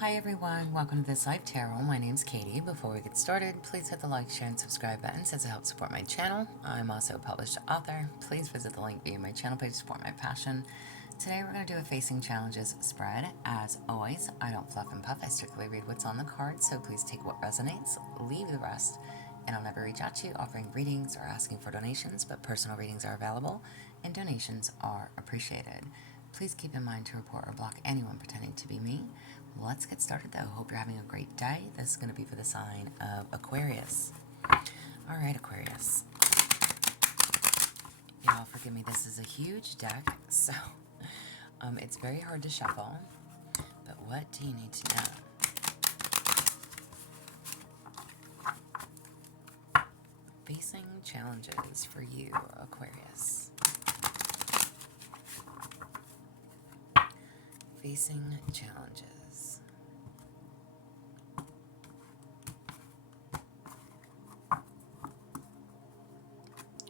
Hi everyone, welcome to This Life Tarot. My name's Katie. Before we get started, please hit the like, share, and subscribe button since it helps support my channel. I'm also a published author. Please visit the link via my channel page to support my passion. Today we're going to do a Facing Challenges spread. As always, I don't fluff and puff. I strictly read what's on the card, so please take what resonates, leave the rest, and I'll never reach out to you offering readings or asking for donations, but personal readings are available and donations are appreciated. Please keep in mind to report or block anyone pretending to be me. Let's get started though. Hope you're having a great day. This is going to be for the sign of Aquarius. Alright, Aquarius. Y'all forgive me, this is a huge deck, so it's very hard to shuffle. But what do you need to know? Facing challenges for you, Aquarius. Facing challenges.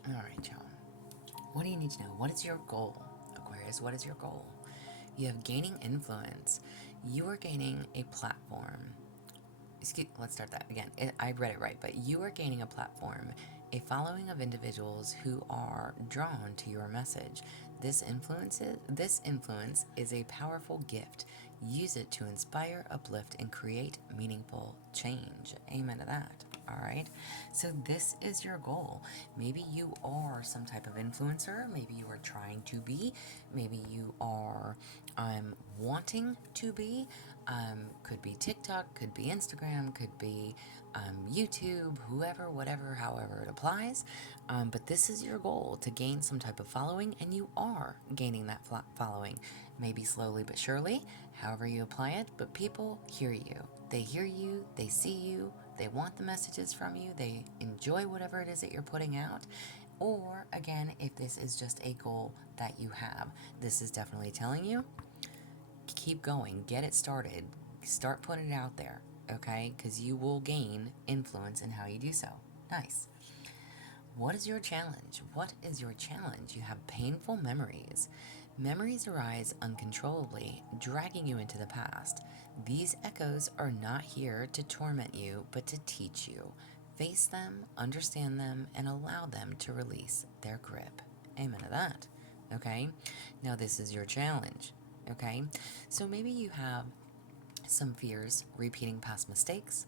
Alright, y'all. What do you need to know? What is your goal, Aquarius? What is your goal? You have gaining influence. You are gaining a platform. Let's start that again. I read it right, but you are gaining a platform, a following of individuals who are drawn to your message. This influence is a powerful gift. Use it to inspire, uplift, and create meaningful change. Amen to that. All right. So this is your goal. Maybe you are some type of influencer. Maybe you are trying to be. Maybe you are wanting to be. Could be TikTok, could be Instagram, could be YouTube, whoever, whatever, however it applies. But this is your goal, to gain some type of following, and you are gaining that following. Maybe slowly but surely, however you apply it, but people hear you. They hear you, they see you, they want the messages from you, they enjoy whatever it is that you're putting out. Or, again, if this is just a goal that you have, this is definitely telling you, keep going, get it started, start putting it out there, okay? Because you will gain influence in how you do so. Nice. What is your challenge? What is your challenge? You have painful memories. Memories arise uncontrollably, dragging you into the past. These echoes are not here to torment you, but to teach you. Face them, understand them, and allow them to release their grip. Amen to that. Okay? Now this is your challenge. Okay? So maybe you have some fears repeating past mistakes.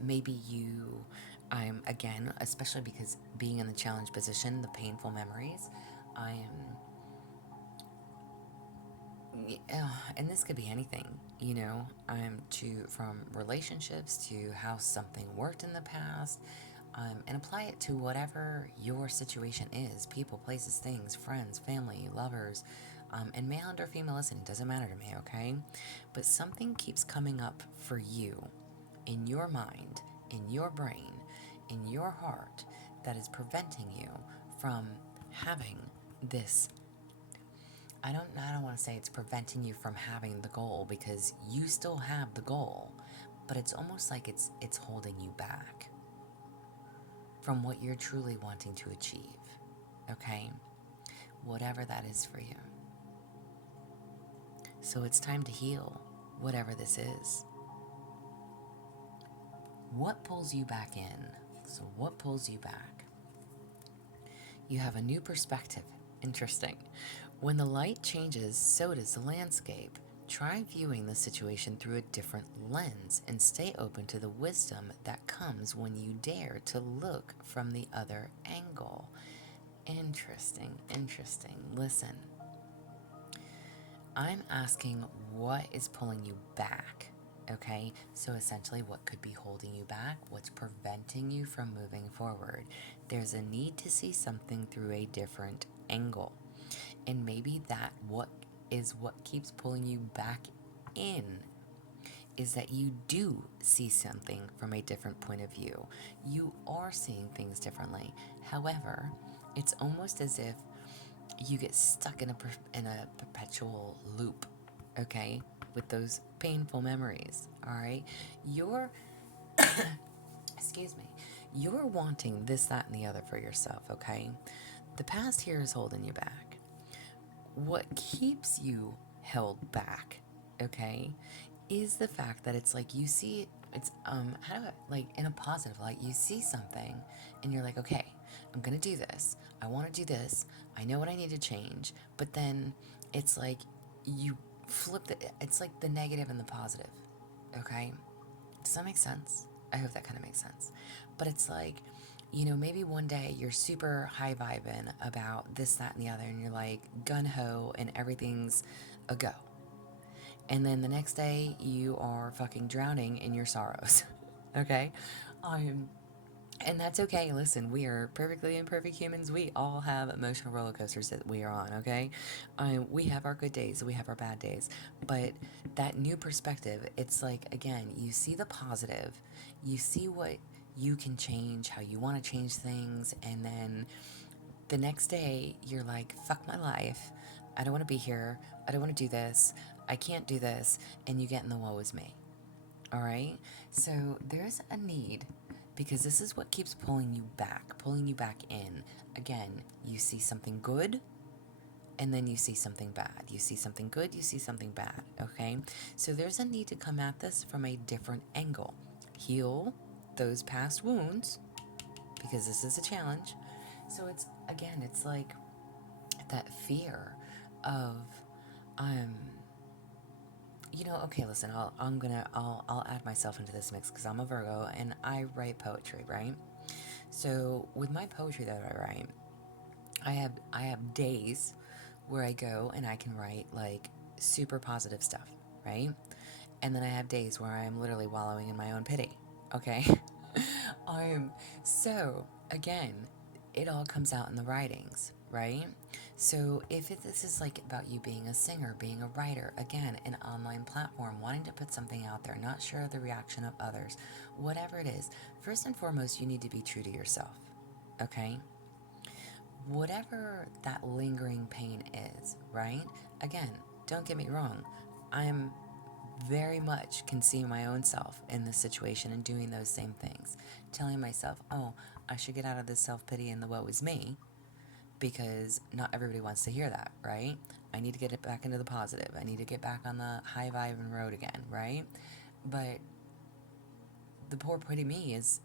Maybe you, again, especially because being in the challenge position, the painful memories, and this could be anything, from relationships to how something worked in the past, and apply it to whatever your situation is. People, places, things, friends, family, lovers, and male or female, listen, it doesn't matter to me, okay? But something keeps coming up for you in your mind, in your brain, in your heart, that is preventing you from having this. I don't want to say it's preventing you from having the goal, because you still have the goal, but it's almost like it's holding you back from what you're truly wanting to achieve. Okay? Whatever that is for you. So it's time to heal whatever this is. What pulls you back in? So what pulls you back? You have a new perspective. Interesting. When the light changes, so does the landscape. Try viewing the situation through a different lens and stay open to the wisdom that comes when you dare to look from the other angle. Interesting. Listen, I'm asking what is pulling you back, okay? So essentially, what could be holding you back? What's preventing you from moving forward? There's a need to see something through a different angle. And maybe what keeps pulling you back in is that you do see something from a different point of view. You are seeing things differently. However, it's almost as if you get stuck in a perpetual loop, okay, with those painful memories. All right, you're excuse me, you're wanting this, that, and the other for yourself. Okay, the past here is holding you back. What keeps you held back, okay, is the fact that it's like you see it's how do I, like, in a positive light, you see something and you're like, okay, I'm gonna do this, I want to do this, I know what I need to change, but then it's like you flip the, it's like the negative and the positive. Okay, does that make sense? I hope that kind of makes sense. But it's like, maybe one day you're super high vibing about this, that, and the other, and you're like gun ho and everything's a go. And then the next day you are fucking drowning in your sorrows. Okay? Um, and that's okay. Listen, we are perfectly imperfect humans. We all have emotional roller coasters that we are on, okay? We have our good days, we have our bad days. But that new perspective, it's like, again, you see the positive, you see what you can change, how you want to change things, and then the next day you're like, fuck my life. I don't want to be here. I don't want to do this. I can't do this. And you get in the woe is me. All right. So there's a need, because this is what keeps pulling you back in. Again, you see something good and then you see something bad. You see something good, you see something bad. Okay. So there's a need to come at this from a different angle. Heal those past wounds, because this is a challenge. So it's, again, it's like that fear of, um, okay, listen, I'll add myself into this mix because I'm a Virgo and I write poetry, right? So with my poetry that I write, I have days where I go and I can write like super positive stuff, right? And then I have days where I'm literally wallowing in my own pity. Okay. um so again, it all comes out in the writings, right? So if this is like about you being a singer, being a writer, again, an online platform, wanting to put something out there, not sure of the reaction of others, whatever it is, first and foremost, you need to be true to yourself. Okay? Whatever that lingering pain is, right? Again, don't get me wrong. I'm very much can see my own self in this situation and doing those same things. Telling myself, oh, I should get out of this self pity and the woe is me, because not everybody wants to hear that, right? I need to get it back into the positive. I need to get back on the high vibe and road again, right? But the poor pretty me is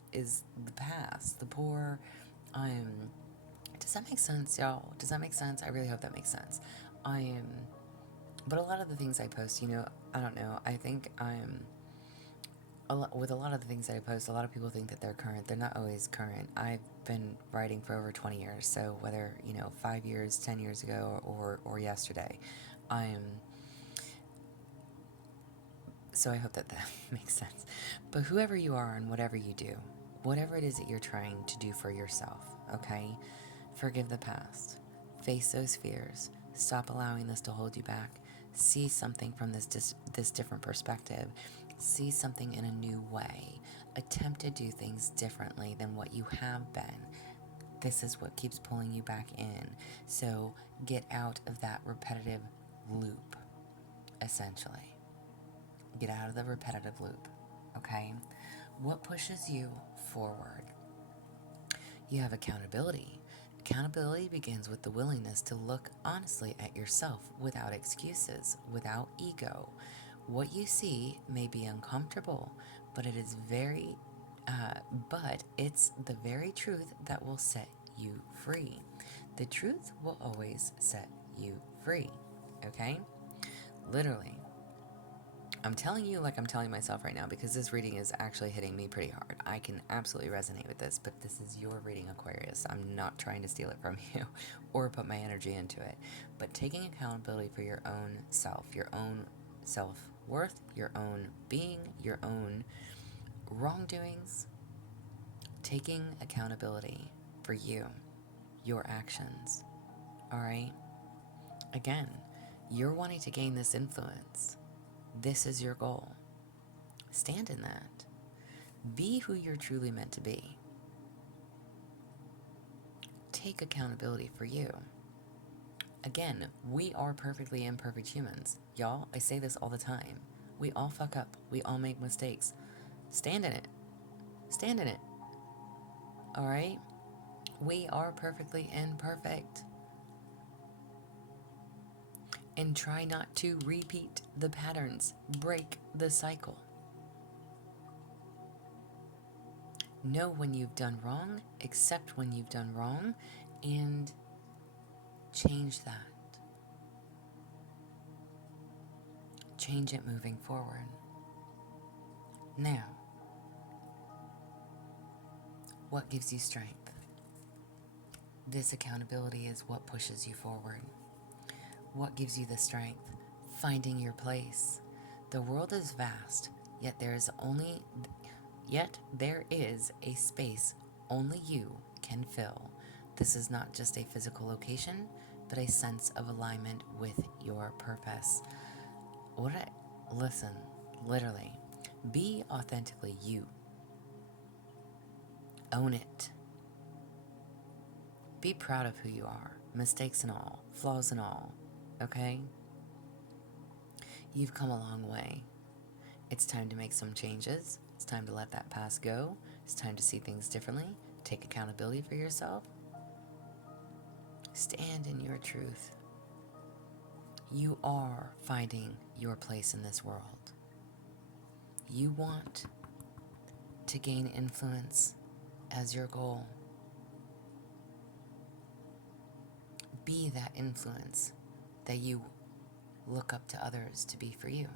the past. The poor um does that make sense, y'all? Does that make sense? I really hope that makes sense. But a lot of the things I post, I don't know. I think with a lot of the things that I post, a lot of people think that they're current. They're not always current. I've been writing for over 20 years, so whether 5 years, 10 years ago, or yesterday, I'm. So I hope that that makes sense. But whoever you are and whatever you do, whatever it is that you're trying to do for yourself, okay, forgive the past, face those fears, stop allowing this to hold you back, see something from this different perspective, see something in a new way, attempt to do things differently than what you have been. This is what keeps pulling you back in. So get out of that repetitive loop, essentially. Get out of the repetitive loop, okay? What pushes you forward? You have accountability. Accountability begins with the willingness to look honestly at yourself without excuses, without ego. What you see may be uncomfortable, but but it's the very truth that will set you free. The truth will always set you free, okay? Literally. I'm telling you like I'm telling myself right now, because this reading is actually hitting me pretty hard. I can absolutely resonate with this, but this is your reading, Aquarius. I'm not trying to steal it from you or put my energy into it. But taking accountability for your own self-worth, your own being, your own wrongdoings, taking accountability for you, your actions. All right? Again, you're wanting to gain this influence. This is your goal. Stand in that. Be who you're truly meant to be. Take accountability for you. Again, we are perfectly imperfect humans. Y'all, I say this all the time. We all fuck up. We all make mistakes. Stand in it. Stand in it. All right? We are perfectly imperfect. and try not to repeat the patterns. Break the cycle. Know when you've done wrong, accept when you've done wrong, and change that. Change it moving forward. Now, what gives you strength? This accountability is what pushes you forward. What gives you the strength? Finding your place. The world is vast, yet there is a space only you can fill. This is not just a physical location, but a sense of alignment with your purpose. Listen, literally, be authentically you. Own it. Be proud of who you are, mistakes and all, flaws and all, okay? You've come a long way. It's time to make some changes. It's time to let that past go. It's time to see things differently. Take accountability for yourself. Stand in your truth. You are finding your place in this world. You want to gain influence as your goal. Be that influence that you look up to others to be for you.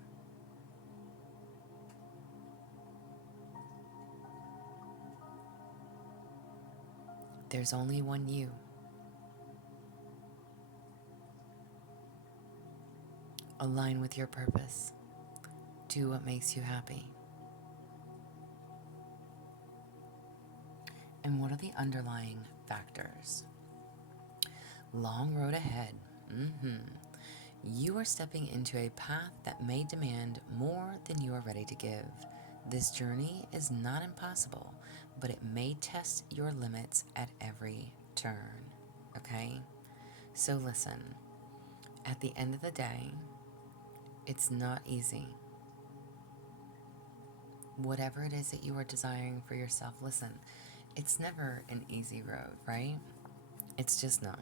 There's only one you. Align with your purpose. Do what makes you happy. And what are the underlying factors? Long road ahead. You are stepping into a path that may demand more than you are ready to give. This journey is not impossible, but it may test your limits at every turn. Okay? So listen, at the end of the day, it's not easy. Whatever it is that you are desiring for yourself, listen, it's never an easy road, right? It's just not.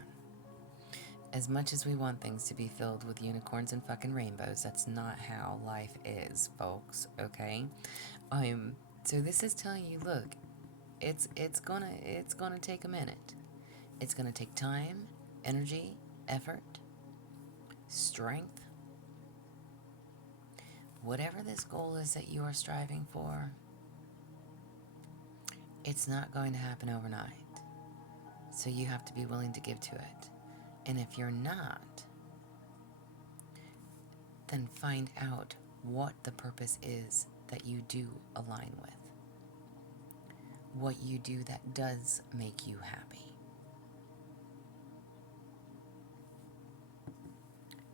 As much as we want things to be filled with unicorns and fucking rainbows, that's not how life is, folks, okay? So this is telling you, look, it's gonna take a minute. It's gonna take time, energy, effort, strength. Whatever this goal is that you are striving for, it's not going to happen overnight. So you have to be willing to give to it. And if you're not, then find out what the purpose is that you do align with. What you do that does make you happy.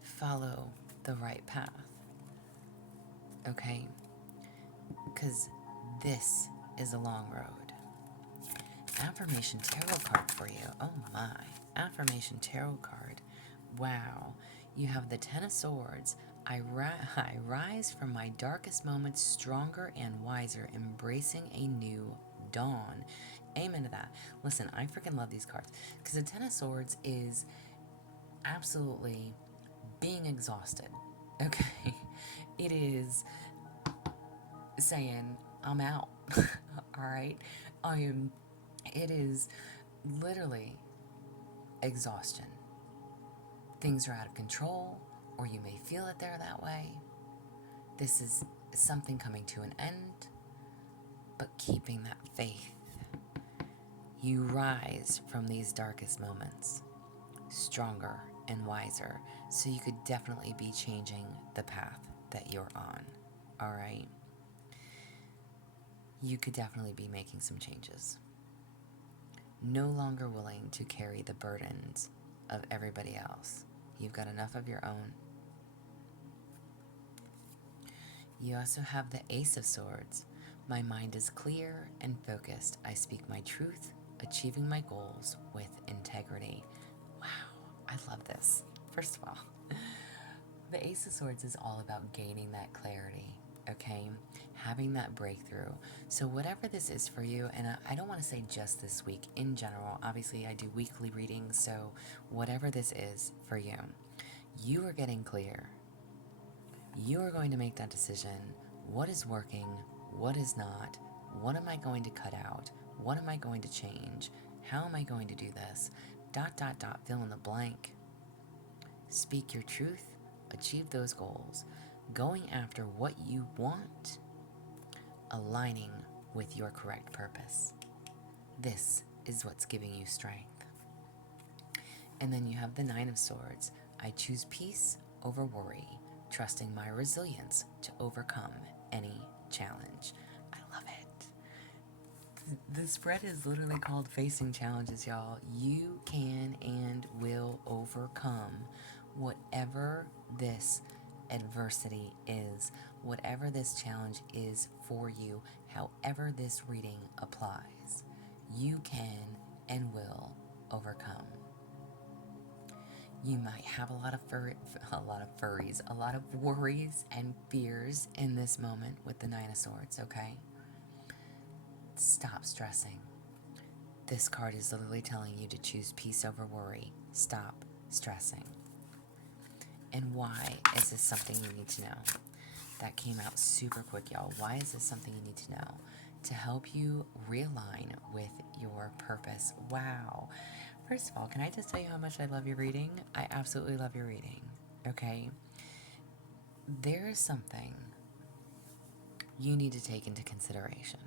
Follow the right path. Okay? Because this is a long road. Affirmation tarot card for you. Oh my. Affirmation tarot card. Wow. You have the Ten of Swords. I rise from my darkest moments stronger and wiser, embracing a new dawn. Amen to that. Listen, I freaking love these cards because the Ten of Swords is absolutely being exhausted. Okay? It is saying, I'm out. Alright? It is literally exhaustion. Things are out of control, or you may feel that they're that way. This is something coming to an end, but keeping that faith. You rise from these darkest moments stronger and wiser, so you could definitely be changing the path that you're on. All right? You could definitely be making some changes. No longer willing to carry the burdens of everybody else. You've got enough of your own. You also have the Ace of Swords. My mind is clear and focused. I speak my truth, achieving my goals with integrity. Wow, I love this. First of all, the Ace of Swords is all about gaining that clarity, okay? Having that breakthrough. So whatever this is for you, and I don't want to say just this week, in general, obviously I do weekly readings, so whatever this is for you, You are getting clear. You are going to make that decision. What is working? What is not? What am I going to cut out? What am I going to change? How am I going to do this? ... Fill in the blank. Speak your truth. Achieve those goals. Going after what you want. Aligning with your correct purpose. This is what's giving you strength. And then you have the Nine of Swords. I choose peace over worry, trusting my resilience to overcome any challenge. I love it. The spread is literally called Facing Challenges, y'all. You can and will overcome whatever this adversity is, whatever this challenge is for you, however this reading applies. You can and will overcome. You might have a lot of furries, a lot of worries and fears in this moment with the Nine of Swords, okay? Stop stressing. This card is literally telling you to choose peace over worry. Stop stressing. And why is this something you need to know? That came out super quick, y'all. Why is this something you need to know? To help you realign with your purpose. Wow. First of all, can I just tell you how much I love your reading? I absolutely love your reading, okay? There is something you need to take into consideration.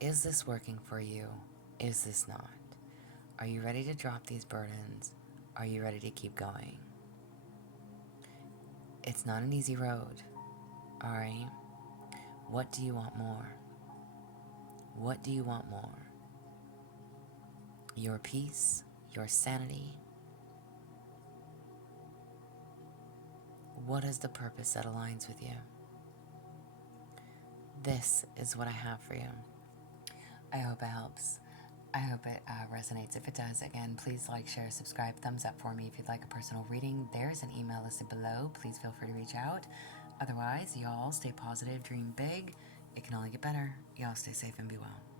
Is this working for you? Is this not? Are you ready to drop these burdens? Are you ready to keep going? It's not an easy road, all right? What do you want more? What do you want more? Your peace, your sanity. What is the purpose that aligns with you? This is what I have for you. I hope it helps. I hope it resonates. If it does, again, please like, share, subscribe, thumbs up for me. If you'd like a personal reading, there's an email listed below. Please feel free to reach out. Otherwise, y'all stay positive, dream big. It can only get better. Y'all stay safe and be well.